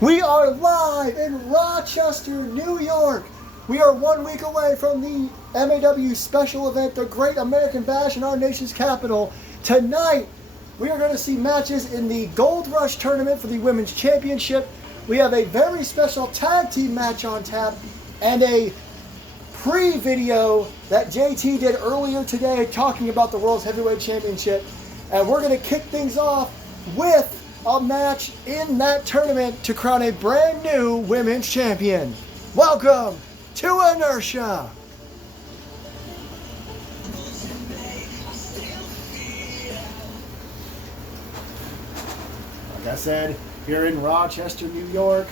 We are live in Rochester, New York. We are 1 week away from the MAW special event, the Great American Bash in our nation's capital. Tonight, we are going to see matches in the Gold Rush tournament for the Women's Championship. We have a very special tag team match on tap and a pre-video that JT did earlier today talking about the World's Heavyweight Championship. And we're going to kick things off with a match in that tournament to crown a brand new women's champion. Welcome to Inertia. Like I said, here in Rochester, New York,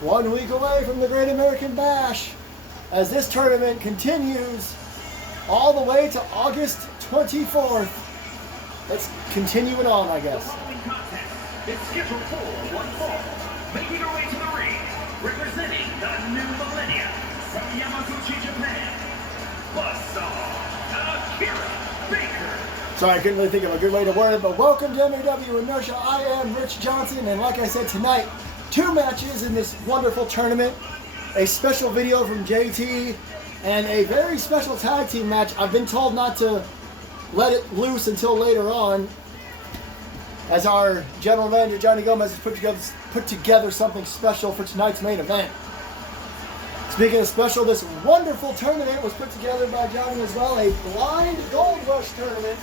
1 week away from the Great American Bash, as this tournament continues all the way to August 24th. Let's continue it on, I guess. It's scheduled for one fall, making her way to the ring, representing the new millennia from Yamaguchi, Japan, Buzzsaw, Akira Baker. Sorry, I couldn't really think of a good way to word it, but welcome to MAW Inertia. I am Rich Johnson, and like I said tonight, 2 matches in this wonderful tournament, a special video from JT, and a very special tag team match. I've been told not to let it loose until later on, as our general manager, Johnny Gomez, has put together something special for tonight's main event. Speaking of special, this wonderful tournament was put together by Johnny as well, a blind Gold Rush tournament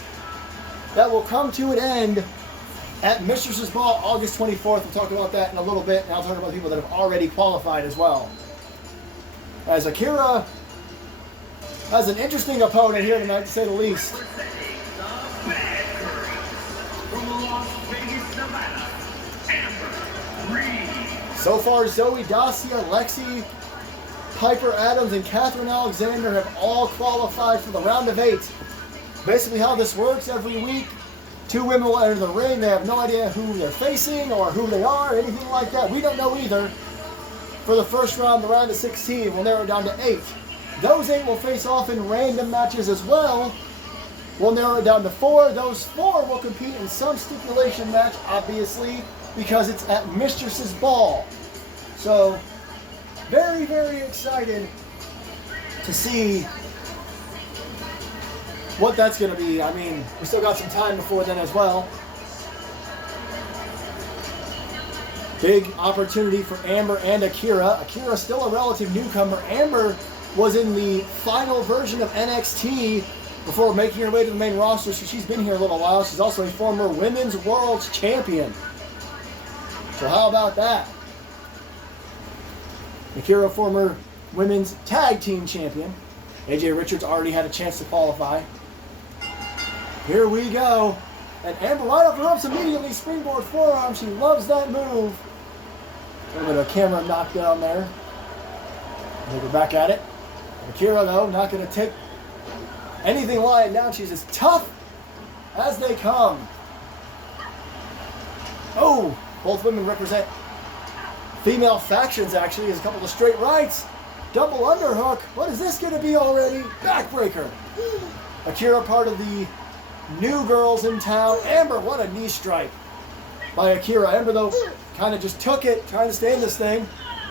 that will come to an end at Mistresses Ball August 24th. We'll talk about that in a little bit, and I'll talk about the people that have already qualified as well. As Akira has an interesting opponent here tonight, to say the least. So far, Zoe Dacia, Lexi, Piper Adams, and Catherine Alexander have all qualified for the round of 8. Basically how this works, every week, 2 women will enter the ring. They have no idea who they're facing or who they are, anything like that. We don't know either. For the first round, the round of 16, we'll narrow it down to 8. Those 8 will face off in random matches as well. We'll narrow it down to 4. Those 4 will compete in some stipulation match, obviously, because it's at Mistresses Ball. So, very, very excited to see what that's going to be. I mean, we still got some time before then as well. Big opportunity for Amber and Akira. Akira still a relative newcomer. Amber was in the final version of NXT before making her way to the main roster, so she's been here a little while. She's also a former Women's World Champion. So how about that? Akira, former Women's Tag Team Champion. AJ Richards already had a chance to qualify. Here we go. And Amber right up the ropes immediately, springboard forearm. She loves that move. A little bit of camera knockdown there. Look her back at it. Akira, though, not going to take anything lying down. She's as tough as they come. Oh, both women represent female factions, actually. There's a couple of straight rights. Double underhook. What is this going to be already? Backbreaker. Akira, part of the new girls in town. Amber, what a knee strike by Akira. Amber, though, kind of just took it, trying to stay in this thing.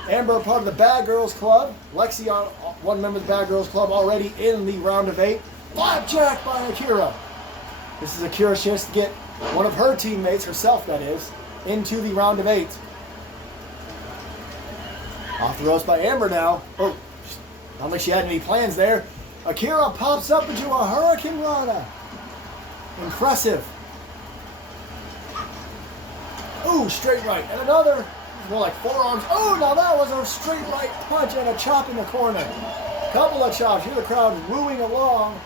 Amber, part of the Bad Girls Club. Lexi, one member of the Bad Girls Club, already in the round of 8. Flapjack by Akira. This is Akira's chance to get one of her teammates, herself that is, into the round of 8. Off the ropes by Amber now. Oh, I don't think she had any plans there. Akira pops up into a Hurricane Rana. Impressive. Ooh, straight right. And another, more like forearms. Oh, now that was a straight right punch and a chop in the corner. Couple of chops. Hear the crowd wooing along.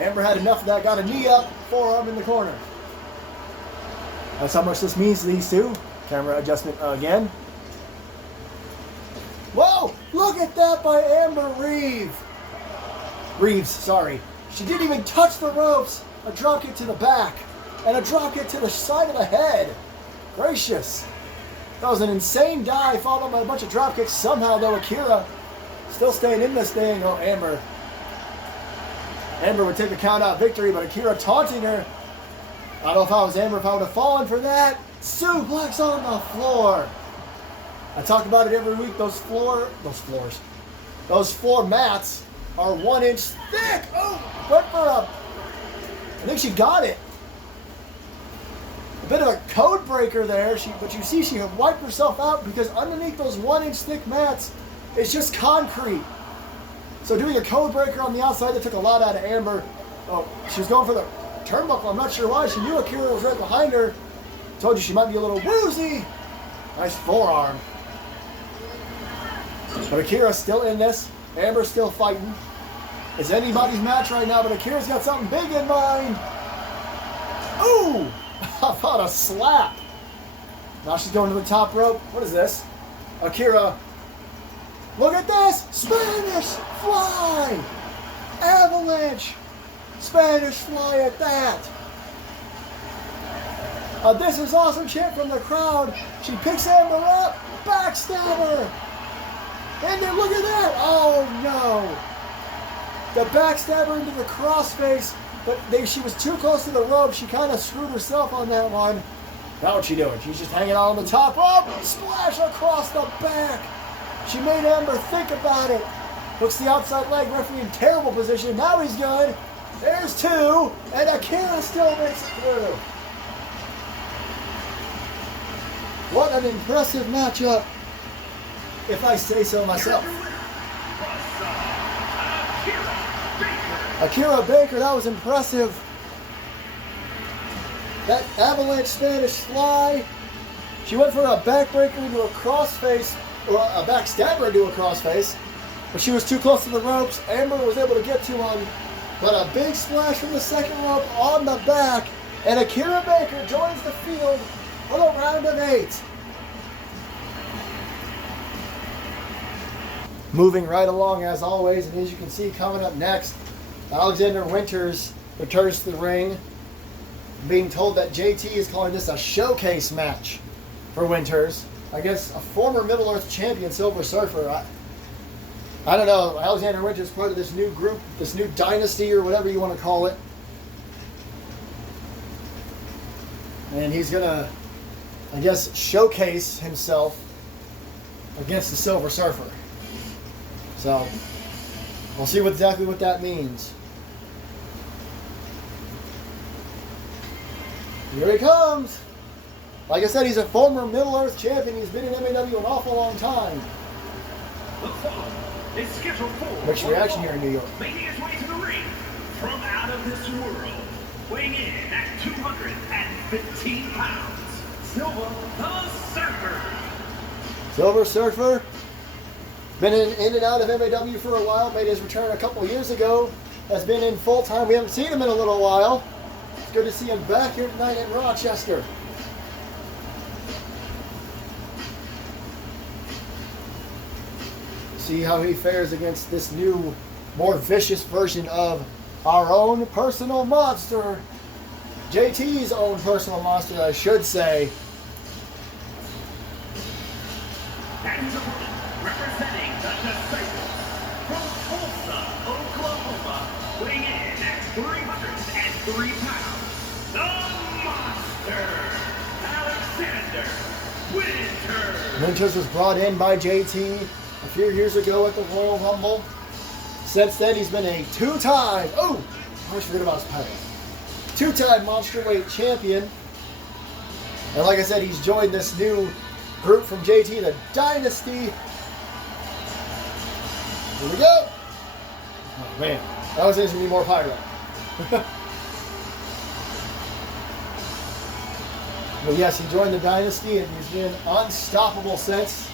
Amber had enough of that. Got a knee up, forearm in the corner. That's how much this means to these two. Camera adjustment again. Whoa! Look at that by Amber Reeves, sorry. She didn't even touch the ropes. A drop kick to the back. And a drop kick to the side of the head. Gracious. That was an insane dive followed by a bunch of drop kicks. Somehow, though, Akira still staying in this thing. Oh, Amber. Amber would take a count-out victory, but Akira taunting her. I don't know if I was Amber, if I would have fallen for that. Suplex on the floor. I talk about it every week. Those floor mats are 1 inch thick. Oh, went for a, I think she got it. A bit of a code breaker there. But you see she had wiped herself out because underneath those 1 inch thick mats, it's just concrete. So doing a code breaker on the outside, that took a lot out of Amber. Oh, she was going for the turnbuckle. I'm not sure why. She knew Akira was right behind her. Told you she might be a little woozy. Nice forearm. But Akira's still in this. Amber's still fighting. It's anybody's match right now, but Akira's got something big in mind. Ooh! How about a slap? Now she's going to the top rope. What is this? Akira. Look at this! Spanish fly! Avalanche! Spanish fly at that! This is awesome chant from the crowd. She picks Amber up. Backstabber! And then look at that! Oh no! The backstabber into the crossface, but she was too close to the rope. She kind of screwed herself on that one. Now what's she doing? She's just hanging out on the top rope. Splash across the back. She made Amber think about it. Hooks the outside leg. Referee in terrible position. Now he's good. There's two. And Akira still makes it through. What an impressive matchup, if I say so myself. Akira Baker, that was impressive. That avalanche Spanish fly. She went for a backbreaker into a crossface, or a backstabber into a crossface, but she was too close to the ropes. Amber was able to get to him, but a big splash from the second rope on the back, and Akira Baker joins the field for the round of 8. Moving right along as always, and as you can see coming up next, Alexander Winters returns to the ring, being told that JT is calling this a showcase match for Winters. I guess a former Middle-earth champion, Silver Surfer. I don't know, Alexander Winters is part of this new group, this new dynasty or whatever you want to call it. And he's going to, I guess, showcase himself against the Silver Surfer. So, we'll see exactly what that means. Here he comes. Like I said, he's a former Middle-earth champion. He's been in MAW an awful long time. Mixed reaction here in New York. Making his way to the ring from out of this world, weighing in at 215 pounds, Silver the Surfer. Silver Surfer. Been in and out of MAW for a while. Made his return a couple years ago. Has been in full time. We haven't seen him in a little while. It's good to see him back here tonight in Rochester. See how he fares against this new, more vicious version of our own personal monster. JT's own personal monster, I should say. And representing the Disciples from Tulsa, Oklahoma, weighing in at 303 pounds, the Monster, Alexander Winters. Winters was brought in by JT a few years ago at the Royal Rumble. Since then, he's been a two-time, I always forget about his title, two-time Monster Weight champion. And like I said, he's joined this new group from JT, the Dynasty. Here we go. Oh man, that was going to be more pyro. But yes, he joined the Dynasty and he's been unstoppable since.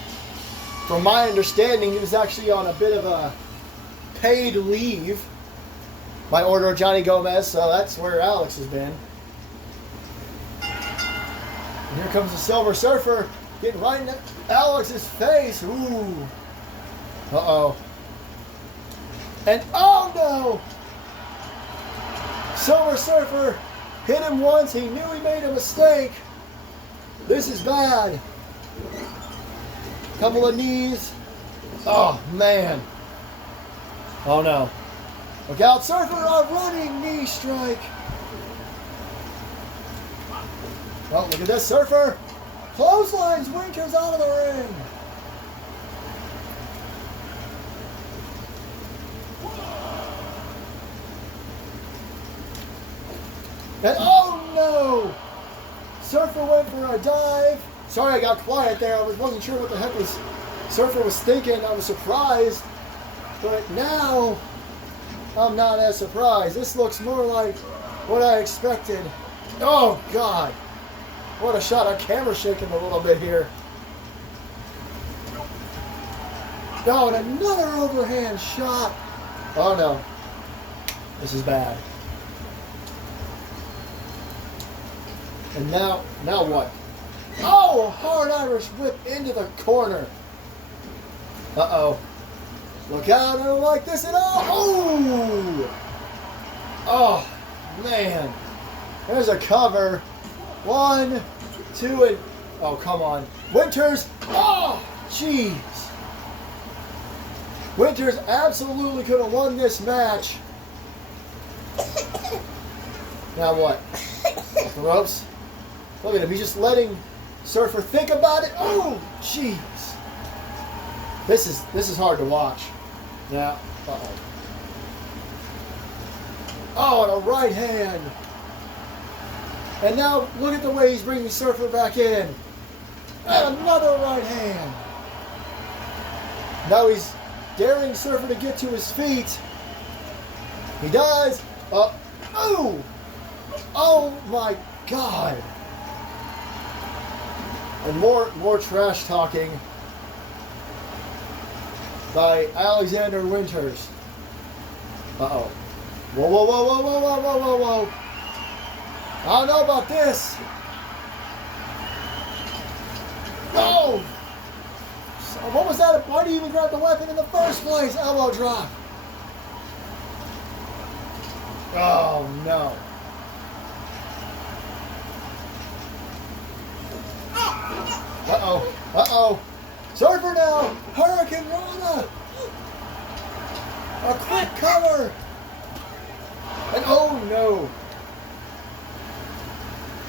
From my understanding, he was actually on a bit of a paid leave by order of Johnny Gomez, so that's where Alex has been. And here comes the Silver Surfer, getting right in Alex's face. Ooh. Uh-oh. And oh no! Silver Surfer hit him once. He knew he made a mistake. This is bad. Couple of knees. Oh, man. Oh, no. Look out, Surfer, a running knee strike. Oh, look at this, Surfer. Clotheslines Winters out of the ring. And oh no! Surfer went for a dive. Sorry I got quiet there. I wasn't sure what the heck Surfer was thinking. I was surprised. But now, I'm not as surprised. This looks more like what I expected. Oh God. What a shot. Our camera's shaking a little bit here. Oh, and another overhand shot. Oh no. This is bad. And now what? Oh, hard Irish whip into the corner. Uh-oh. Look out, I don't like this at all. Oh! Oh, man. There's a cover. 1, 2, and... Oh, come on. Winters. Oh, jeez. Winters absolutely could have won this match. Now what? Off the ropes? Look at him. He's just letting Surfer think about it. Oh, jeez. This is hard to watch. Yeah. Uh-oh. Oh, and a right hand. And now look at the way he's bringing Surfer back in. And another right hand. Now he's daring Surfer to get to his feet. He does. Oh! Oh my God! And more trash talking by Alexander Winters. Uh-oh. Whoa, whoa, whoa, whoa, whoa, whoa, whoa, whoa, whoa. I don't know about this. Oh! So what was that? Why did he even grab the weapon in the first place? Elbow drop. Oh, no. Uh-oh. Uh-oh. Surfer now. Hurricane Rana. A quick cover. And oh, no.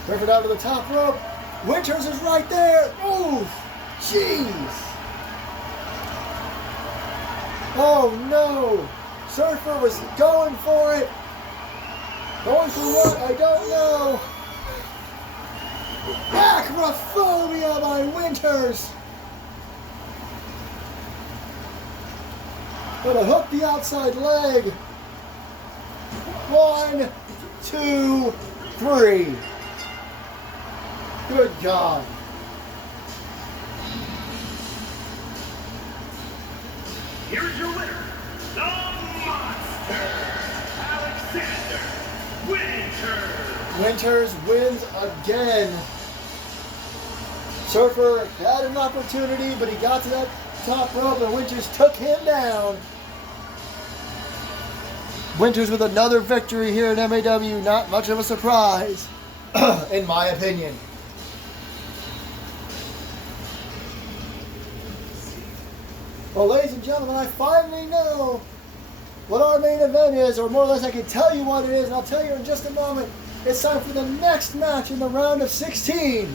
Surfer down to the top rope. Winters is right there. Oof. Jeez. Oh, no. Surfer was going for it. Going for what? I don't know. Acrophobia by Winters. Gonna hook the outside leg. 1, 2, 3. Good God. Here's your winner, the Monster, Alexander Winters. Winters wins again. Surfer had an opportunity, but he got to that top rope and Winters took him down. Winters with another victory here in MAW. Not much of a surprise, in my opinion. Well, ladies and gentlemen, I finally know what our main event is, or more or less I can tell you what it is, and I'll tell you in just a moment. It's time for the next match in the round of 16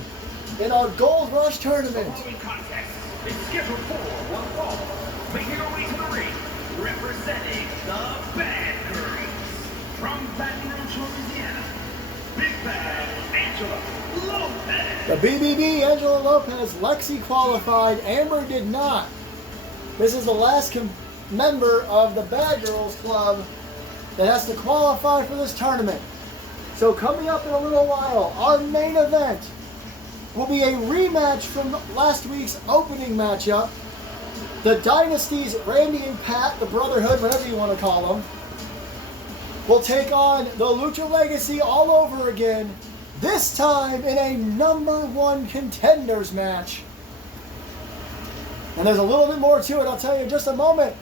in our Gold Rush tournament. The following contest is scheduled for one fall. Making her way to the ring, representing the Bad Girls from Baton Rouge, Louisiana, Big Bad Angela Lopez. The BBB, Angela Lopez, Lexi qualified, Amber did not. This is the last member of the Bad Girls Club that has to qualify for this tournament. So coming up in a little while, our main event will be a rematch from last week's opening matchup. The Dynasties, Randy and Pat, the Brotherhood, whatever you want to call them, will take on the Lucha Legacy all over again, this time in a #1 contenders match. And there's a little bit more to it, I'll tell you in just a moment.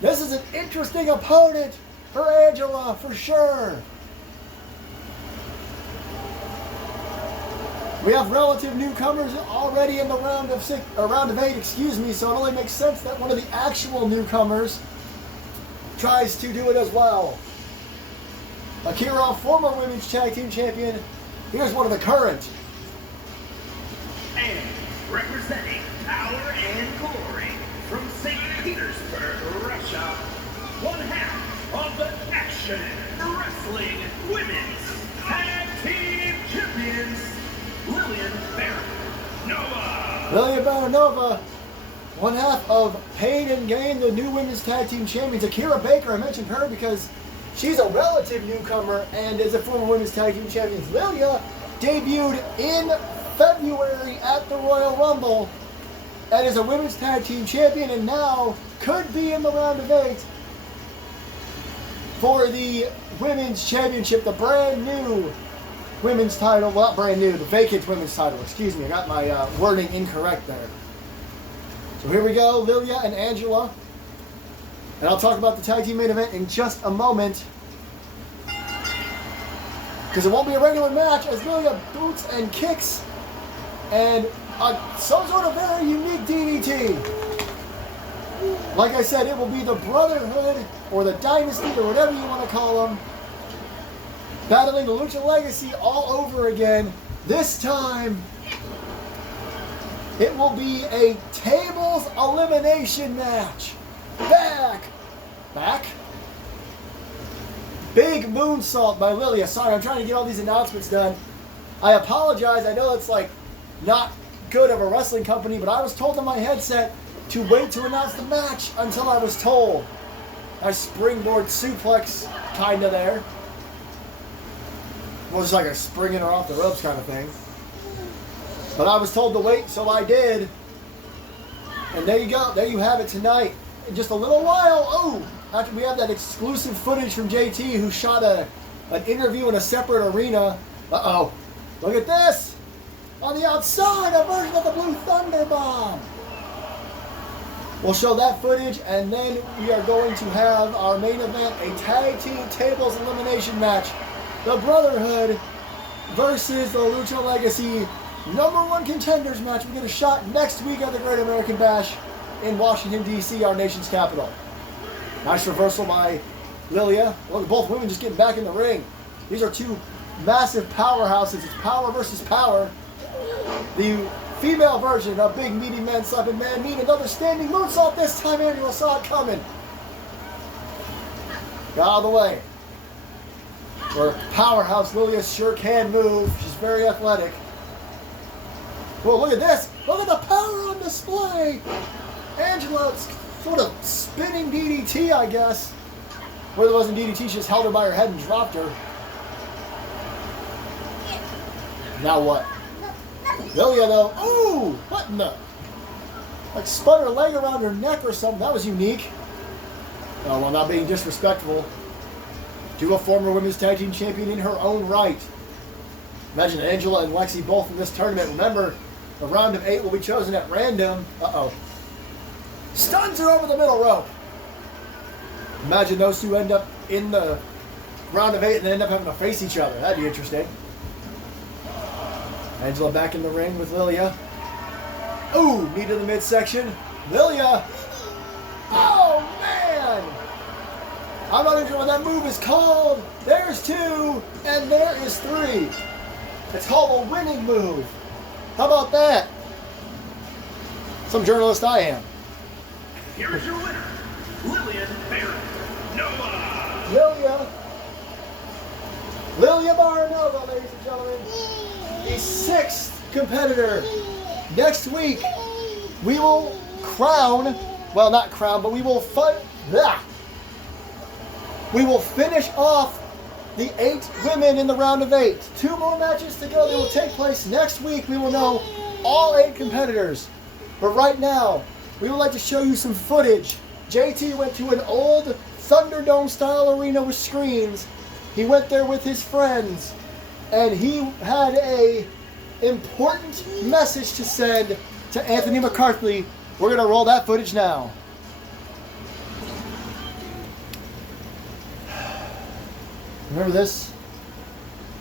This is an interesting opponent for Angela, for sure. We have relative newcomers already in the round of 8, excuse me, so it only makes sense that one of the actual newcomers tries to do it as well. Akira, former women's tag team champion, here's one of the current. And representing Power and Glory from St. Petersburg, Russia, one half of the Action Wrestling Women's Tag Lilia Baranova, one half of Pain and Gain, the new women's tag team champions. Akira Baker, I mentioned her because she's a relative newcomer and is a former women's tag team champion. Lilia debuted in February at the Royal Rumble and is a women's tag team champion, and now could be in the round of 8 for the women's championship, the brand new women's title. Well, not brand new, the vacant women's title. Excuse me, I got my wording incorrect there. So here we go, Lilia and Angela. And I'll talk about the tag team main event in just a moment, because it won't be a regular match as Lilia boots and kicks and some sort of very unique DDT. Like I said, it will be the Brotherhood or the Dynasty or whatever you want to call them, battling the Lucha Legacy all over again. This time, it will be a tables elimination match. Back. Big moonsault by Lilia. Sorry, I'm trying to get all these announcements done. I apologize. I know it's like not good of a wrestling company, but I was told on my headset to wait to announce the match until I was told. I springboard suplex kind of there. It was like a springing her off the ropes kind of thing. But I was told to wait, so I did. And there you go. There you have it tonight. In just a little while, after we have that exclusive footage from JT who shot an interview in a separate arena. Look at this. On the outside, a version of the Blue Thunder Bomb. We'll show that footage, and then we are going to have our main event, a tag team tables elimination match. The Brotherhood versus the Lucha Legacy #1 contenders match. We get a shot next week at the Great American Bash in Washington, D.C., our nation's capital. Nice reversal by Lilia. Look at both women just getting back in the ring. These are two massive powerhouses. It's power versus power. The female version of Big Meaty Man Slapping Man Mean. Another standing moonsault this time. Angela saw it coming. Got out of the way. Where powerhouse Lilia sure can move. She's very athletic. Whoa, look at this. Look at the power on display. Angela sort of spinning DDT, I guess. Where there wasn't DDT, she just held her by her head and dropped her. Now what? Lilia though, ooh, what in the? Like spun her leg around her neck or something. That was unique. Oh, well, not being disrespectful to a former women's tag team champion in her own right. Imagine Angela and Lexi both in this tournament. Remember, the round of 8 will be chosen at random. Stuns her over the middle rope. Imagine those two end up in the round of 8 and then end up having to face each other. That'd be interesting. Angela back in the ring with Lilia. Ooh, knee to the midsection. Lilia. Oh, man. I'm not even sure what that move is called. There's 2, and there is 3. It's called a winning move. How about that? Some journalist I am. Here is your winner, Lilia Baranova. Lilia Baranova, ladies and gentlemen. The 6th competitor. Next week, we will crown, well, not crown, but we will we will finish off the 8 women in the round of 8. 2 more matches to go. They will take place next week. We will know all 8 competitors. But right now, we would like to show you some footage. JT went to an old Thunderdome-style arena with screens. He went there with his friends, and he had a important message to send to Anthony McCarthy. We're going to roll that footage now. Remember this?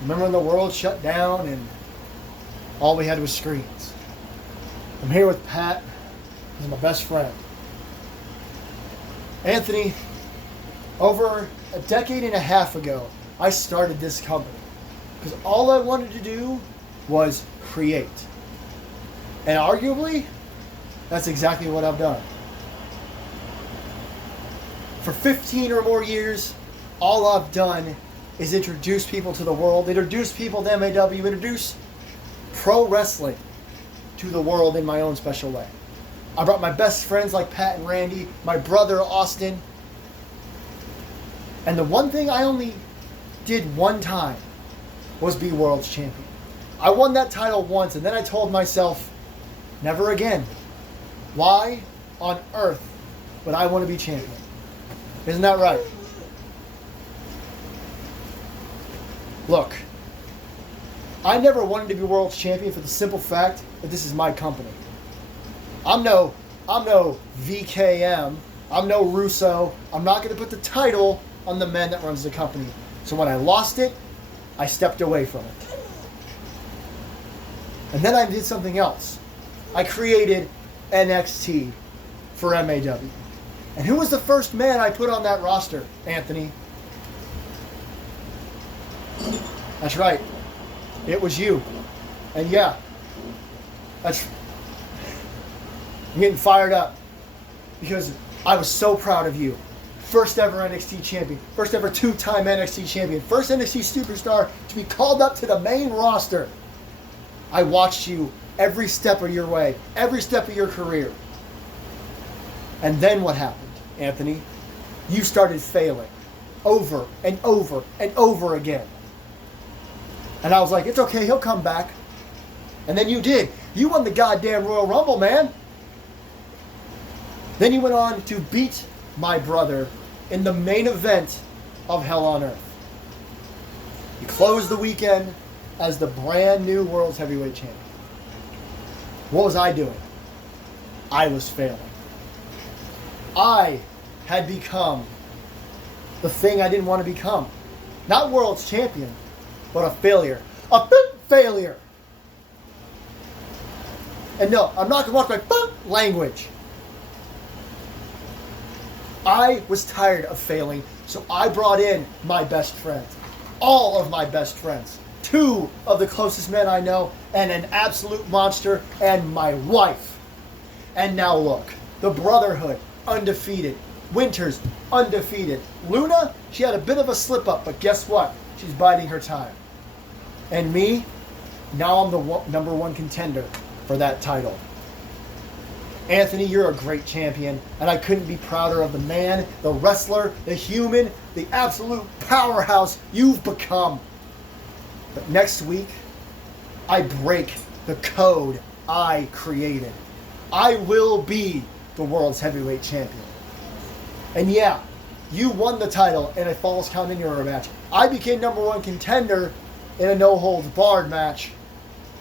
Remember when the world shut down and all we had was screens? I'm here with Pat. He's my best friend. Anthony, over a decade and a half ago, I started this company because all I wanted to do was create. And arguably, that's exactly what I've done. For 15 or more years, all I've done is introduce people to the world, introduce people to MAW, introduce pro wrestling to the world in my own special way. I brought my best friends like Pat and Randy, my brother Austin. And the one thing I only did one time was be world's champion. I won that title once, and then I told myself, never again. Why on earth would I want to be champion? Isn't that right? Look, I never wanted to be world's champion for the simple fact that this is my company. I'm no VKM. I'm no Russo. I'm not going to put the title on the man that runs the company. So when I lost it, I stepped away from it. And then I did something else. I created NXT for MAW. And who was the first man I put on that roster, Anthony? That's right. It was you. And yeah, I'm getting fired up because I was so proud of you. First ever NXT champion, first ever two-time NXT champion, first NXT superstar to be called up to the main roster. I watched you every step of your way, every step of your career. And then what happened, Anthony? You started failing over and over and over again. And I was like, it's okay, he'll come back. And then you did. You won the goddamn Royal Rumble, man. Then you went on to beat my brother in the main event of Hell on Earth. You closed the weekend as the brand new World's Heavyweight Champion. What was I doing? I was failing. I had become the thing I didn't want to become. Not World's Champion, but a failure. A failure. And no, I'm not going to watch my language. I was tired of failing, so I brought in my best friends. All of my best friends. 2 of the closest men I know, and an absolute monster, and my wife. And now look, the Brotherhood, undefeated. Winters, undefeated. Luna, she had a bit of a slip-up, but guess what? She's biding her time. And me, now I'm the number 1 contender for that title. Anthony, you're a great champion, and I couldn't be prouder of the man, the wrestler, the human, the absolute powerhouse you've become. But next week, I break the code I created. I will be the world's heavyweight champion. And yeah, you won the title in a Falls Count Anywhere match. I became number 1 contender in a no-holds-barred match.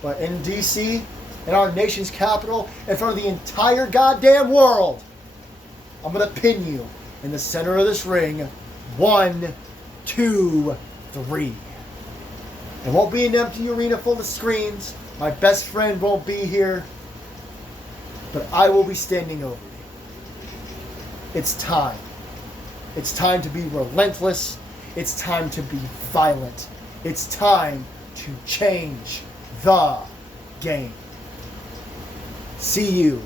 But in DC, in our nation's capital, in front of the entire goddamn world, I'm going to pin you in the center of this ring. 1, 2, 3. It won't be an empty arena full of screens. My best friend won't be here. But I will be standing over you. It's time. It's time to be relentless. It's time to be violent. It's time to change the game. See you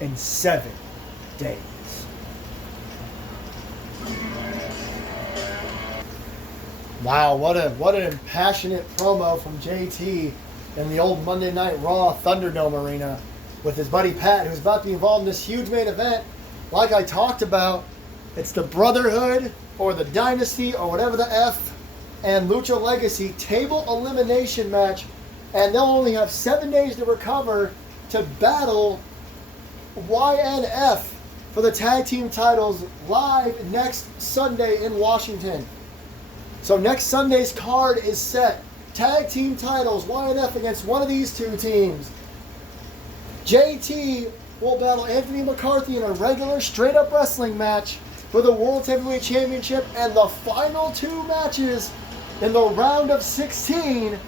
in 7 days. Wow, what an impassionate promo from JT in the old Monday Night Raw Thunderdome arena with his buddy Pat, who's about to be involved in this huge main event. Like I talked about, it's the Brotherhood or the Dynasty or whatever the F and Lucha Legacy table elimination match, and they'll only have 7 days to recover to battle YNF for the tag team titles live next Sunday in Washington. So next Sunday's card is set. Tag team titles, YNF against one of these 2 teams. JT will battle Anthony McCarthy in a regular straight-up wrestling match for the World Heavyweight Championship, and the final 2 matches in the round of 16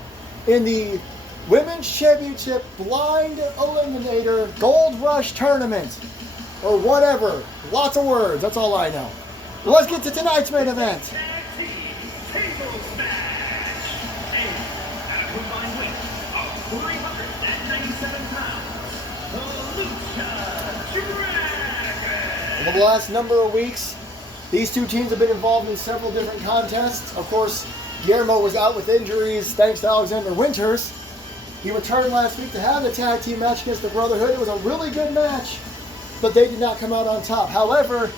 in the Women's Championship Blind Eliminator Gold Rush Tournament. Or whatever. Lots of words. That's all I know. Let's get to tonight's main event. Tables match. And at a combined weight of 397 pounds, the Lucha Dragons. Over the last number of weeks, these 2 teams have been involved in several different contests. Of course, Guillermo was out with injuries thanks to Alexander Winters. He returned last week to have the tag team match against the Brotherhood. It was a really good match, but they did not come out on top. However,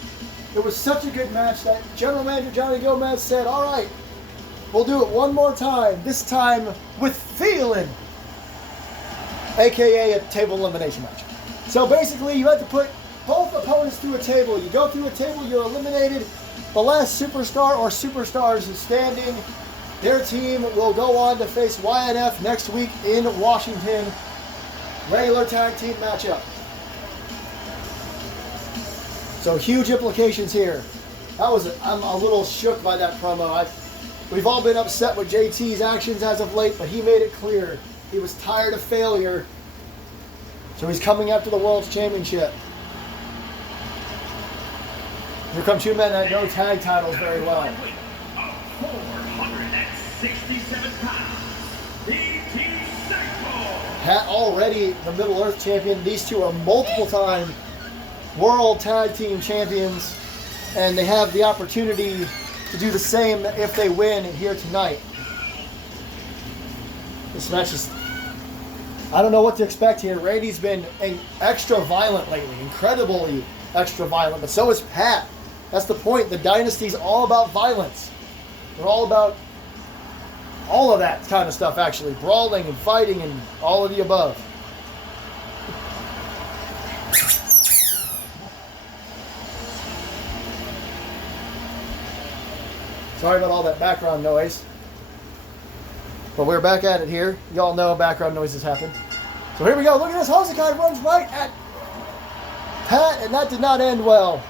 it was such a good match that General Manager Johnny Gomez said, all right, we'll do it one more time, this time with feeling, aka a table elimination match. So basically, you have to put both opponents through a table. You go through a table, you're eliminated. The last superstar or superstars standing, their team will go on to face YNF next week in Washington. Regular tag team matchup. So huge implications here. I'm a little shook by that promo. We've all been upset with JT's actions as of late, but he made it clear he was tired of failure. So he's coming after the World's Championship. Here come two men that know tag titles very well. 467 pounds, Pat already the Middle Earth champion. These two are multiple-time World Tag Team Champions, and they have the opportunity to do the same if they win here tonight. This match is, I don't know what to expect here. Randy's been extra violent lately, incredibly extra violent, but so is Pat. That's the point. The dynasty's all about violence. They're all about all of that kind of stuff, actually. Brawling and fighting and all of the above. Sorry about all that background noise. But we're back at it here. Y'all know background noises happen. So here we go. Look at this. Hosakai runs right at Pat, and that did not end well.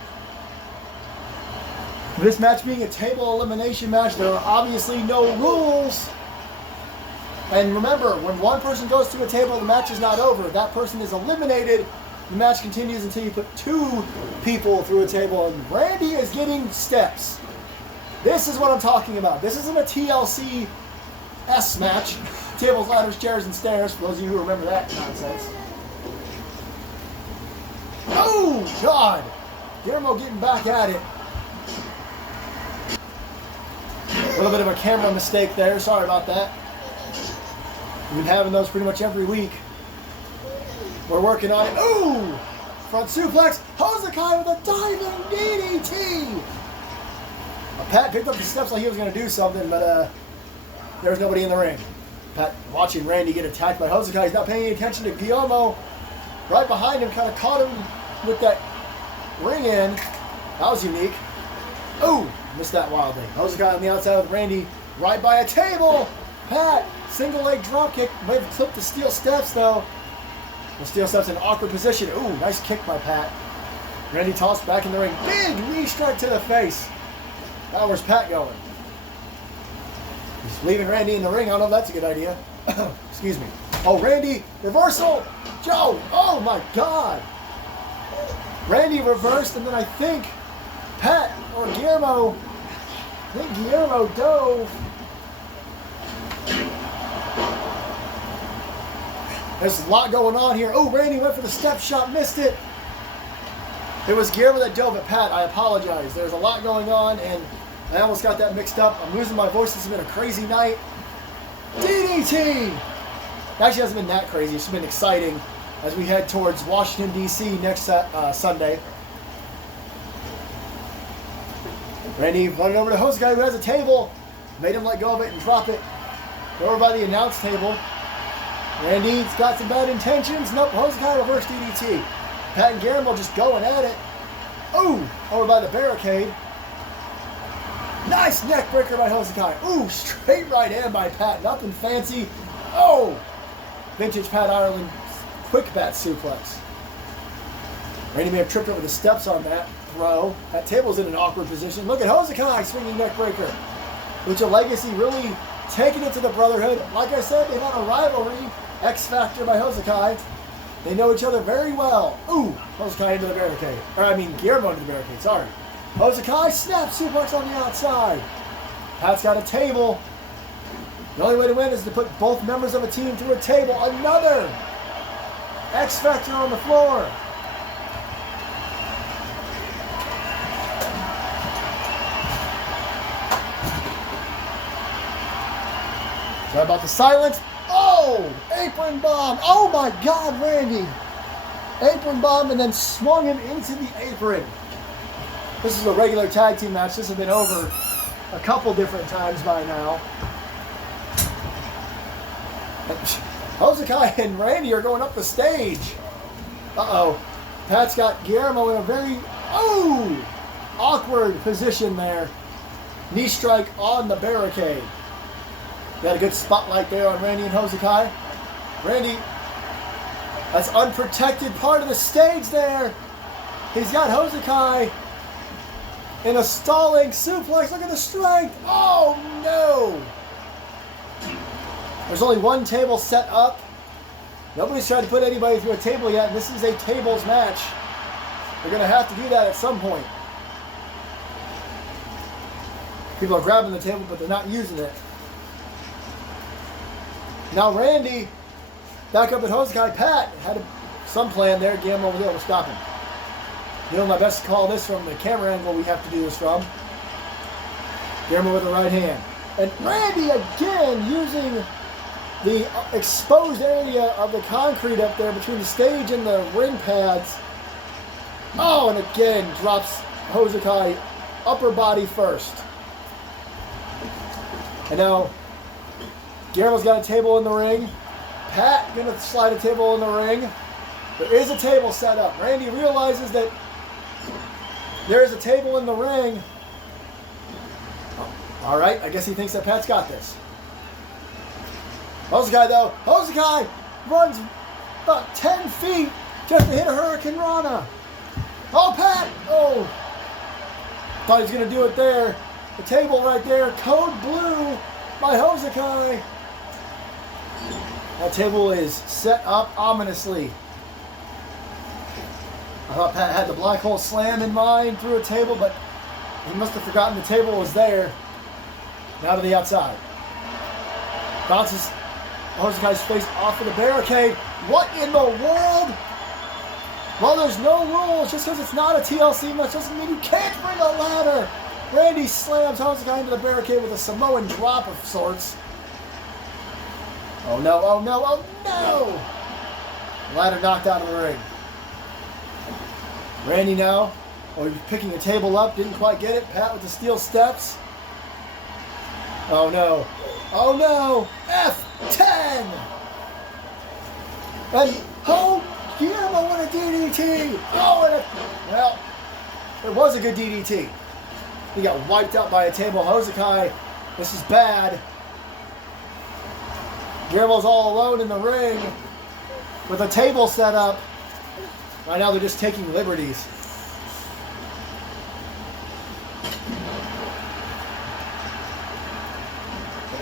This match being a table elimination match, there are obviously no rules. And remember, when one person goes to a table, the match is not over. If that person is eliminated, the match continues until you put two people through a table. And Randy is getting steps. This is what I'm talking about. This isn't a TLC S match. Tables, ladders, chairs, and stairs, for those of you who remember that nonsense. Oh, God. Guillermo getting back at it. A little bit of a camera mistake there. Sorry about that. We've been having those pretty much every week. We're working on it. Ooh! Front suplex. Hosakai with a diving DDT. Pat picked up the steps like he was going to do something, but there was nobody in the ring. Pat watching Randy get attacked by Hosakai. He's not paying any attention to Guillermo. Right behind him, kind of caught him with that ring in. That was unique. Ooh! Missed that wildly. Hosakai on the outside with Randy. Right by a table. Pat, single leg drop kick. May have clipped the steel steps though. The steel steps in an awkward position. Ooh, nice kick by Pat. Randy tossed back in the ring. Big knee strike to the face. Now where's Pat going? He's leaving Randy in the ring. I don't know if that's a good idea. Excuse me. Oh, Randy, reversal. Joe, oh my God. Randy reversed, and then I think Pat or Guillermo, dove. There's a lot going on here. Oh, Randy went for the step shot, missed it. It was Guillermo that dove at Pat. I apologize. There's a lot going on, and I almost got that mixed up. I'm losing my voice. This has been a crazy night. DDT! Actually, it hasn't been that crazy. It's been exciting as we head towards Washington, D.C. next Sunday. Randy running over to Hosakai, who has a table. Made him let go of it and drop it. Over by the announce table. Randy's got some bad intentions. Nope, Hosakai reverse DDT. Pat and Guillermo just going at it. Ooh, over by the barricade. Nice neck breaker by Hosakai. Ooh, straight right hand by Pat. Nothing fancy. Oh, vintage Pat Ireland quick bat suplex. Randy may have tripped over the steps on that throw. That table's in an awkward position. Look at Hosakai swinging neck breaker. Lucha Legacy really taking it to the Brotherhood. Like I said, they've had a rivalry. X Factor by Hosakai. They know each other very well. Ooh, Hosakai into the barricade. Or I mean, Guillermo into the barricade, sorry. Hosakai snap suplex on the outside. Pat's got a table. The only way to win is to put both members of a team through a table. Another X Factor on the floor. Sorry about the silence. Oh, apron bomb. Oh my God, Randy. Apron bomb and then swung him into the apron. This is a regular tag team match. This has been over a couple different times by now. Hosakai and Randy are going up the stage. Uh-oh. Pat's got Guillermo in a very, awkward position there. Knee strike on the barricade. Got a good spotlight there on Randy and Hosakai. Randy, that's unprotected part of the stage there. He's got Hosakai in a stalling suplex. Look at the strength. Oh, no. There's only one table set up. Nobody's tried to put anybody through a table yet, and this is a tables match. They're going to have to do that at some point. People are grabbing the table, but they're not using it. Now Randy, back up at Hosakai. Pat had some plan there. Guillermo was able to stop him. Doing my best to call this from the camera angle we have to do this from. Guillermo with the right hand. And Randy again using the exposed area of the concrete up there between the stage and the ring pads. Oh, and again drops Hosakai upper body first. And now Guillermo's got a table in the ring. Pat gonna slide a table in the ring. There is a table set up. Randy realizes that there is a table in the ring. All right, I guess he thinks that Pat's got this. Hosakai though, Hosakai runs about 10 feet just to hit a Hurricane Rana. Oh, Pat! Oh! Thought he was gonna do it there. The table right there, code blue by Hosakai. That table is set up ominously. I thought Pat had the black hole slam in mind through a table, but he must have forgotten the table was there. Now to the outside. Bounces Hosakai's face off of the barricade. What in the world? Well, there's no rules. Just because it's not a TLC match doesn't mean you can't bring a ladder. Randy slams Hosakai into the barricade with a Samoan drop of sorts. Oh no, oh no, oh no! Ladder knocked out of the ring. Randy now, he's picking the table up, didn't quite get it. Pat with the steel steps. Oh no, oh no, F10! And Guillermo won a DDT! Well, it was a good DDT. He got wiped out by a table. Hosakai, this is bad. Guillermo's all alone in the ring with a table set up. Right now they're just taking liberties.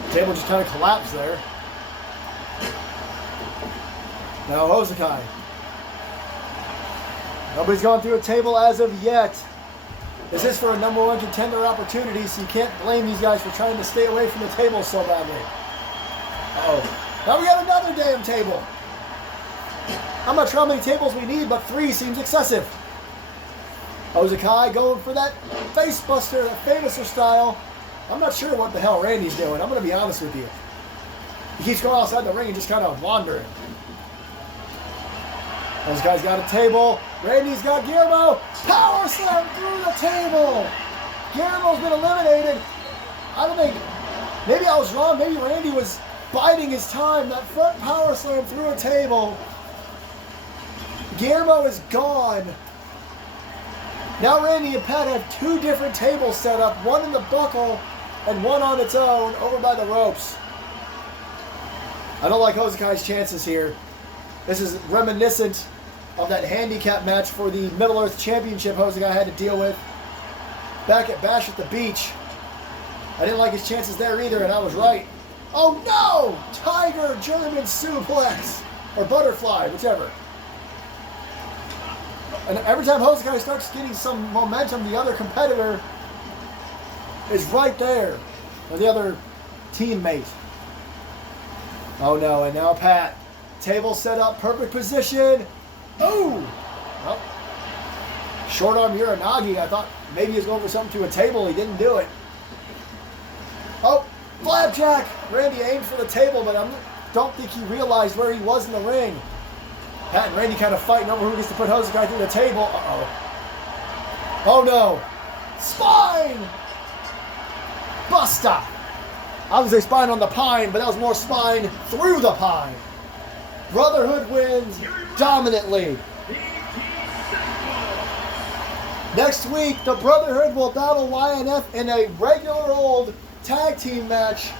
The table just kind of collapsed there. Now Hosakai. Nobody's gone through a table as of yet. This is for a number one contender opportunity, so you can't blame these guys for trying to stay away from the table so badly. Uh-oh. Now we got another damn table. I'm not sure how many tables we need, but 3 seems excessive. Hosakai going for that face buster, that Famouser style. I'm not sure what the hell Randy's doing. I'm going to be honest with you. He keeps going outside the ring and just kind of wandering. Hosakai's got a table. Randy's got Guillermo. Power slam through the table. Guillermo's been eliminated. I don't think, maybe I was wrong. Maybe Randy was biding his time. That front power slam through a table. Guillermo is gone. Now Randy and Pat have 2 different tables set up. One in the buckle and one on its own over by the ropes. I don't like Hosakai's chances here. This is reminiscent of that handicap match for the Middle Earth Championship Hosakai had to deal with back at Bash at the Beach. I didn't like his chances there either, and I was right. Oh no! Tiger German suplex. Or butterfly, whichever. And every time Hosakai starts getting some momentum, the other competitor is right there. Or the other teammate. Oh no, and now Pat. Table set up, perfect position. Oh! Well, short arm Uranagi. I thought maybe he was going for something to a table. He didn't do it. Oh, flapjack. Randy aimed for the table, but don't think he realized where he was in the ring. Pat and Randy kind of fighting over who gets to put Jose guy through the table. Uh-oh. Oh no. Spine! Buster! I was a spine on the pine, but that was more spine through the pine. Brotherhood wins dominantly. Next week, the Brotherhood will battle YNF in a regular old tag team match.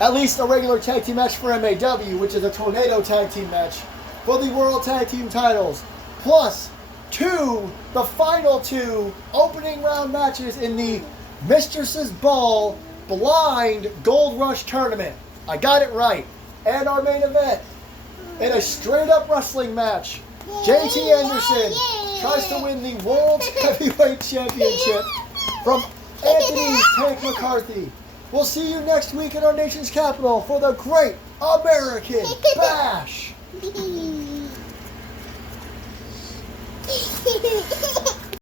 At least a regular tag team match for MAW, which is a tornado tag team match for the World Tag Team titles. Plus, the final two opening round matches in the Mistresses Ball Blind Gold Rush Tournament. I got it right. And our main event, in a straight-up wrestling match, JT Anderson tries to win the World Heavyweight Championship from Anthony Tank McCarthy. We'll see you next week in our nation's capital for the Great American Bash.